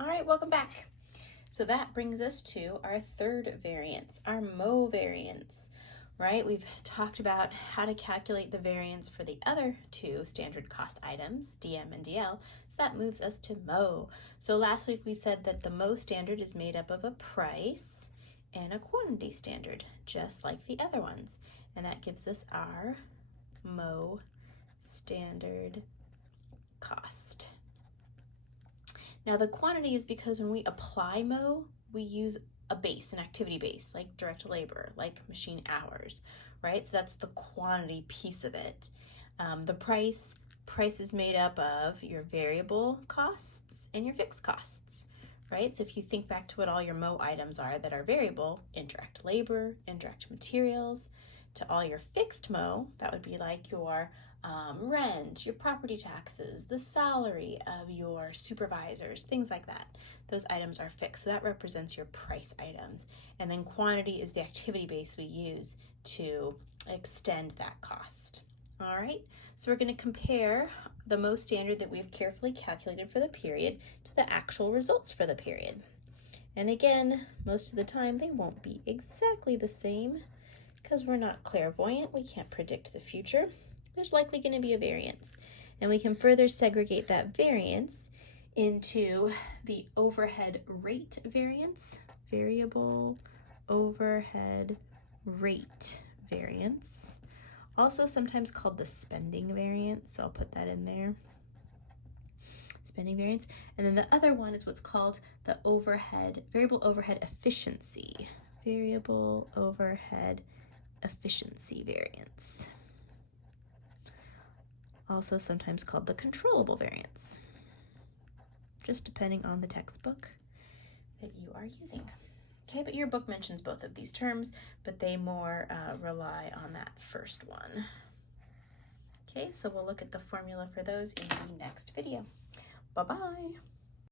All right, welcome back. So that brings us to our third variance, our mole variance, right? We've talked about how to calculate the variance for the other two standard cost items, DM and DL, so that moves us to mo. So last week we said that the mo standard is made up of a price and a quantity standard, just like the other ones. And that gives us our mo standard cost. Now the quantity is because when we apply mo, we use a base, an activity base, like direct labor, like machine hours, right? So that's the quantity piece of it. The price is made up of your variable costs and your fixed costs, right? So if you think back to what all your mo items are that are variable, indirect labor, indirect materials, to all your fixed mo, that would be like your rent, your property taxes, the salary of your supervisors, things like that. Those items are fixed, so that represents your price items. And then quantity is the activity base we use to extend that cost. All right, so we're going to compare the mo standard that we've carefully calculated for the period to the actual results for the period. And again, most of the time they won't be exactly the same because we're not clairvoyant, we can't predict the future. There's likely going to be a variance. And we can further segregate that variance into the overhead rate variance, variable overhead rate variance, also sometimes called the spending variance, so I'll put that in there. Spending variance. And then the other one is what's called the variable overhead efficiency, variable overhead efficiency variance, also sometimes called the controllable variance, just depending on the textbook that you are using. Okay, but your book mentions both of these terms, but they more rely on that first one. Okay, so we'll look at the formula for those in the next video. Bye-bye.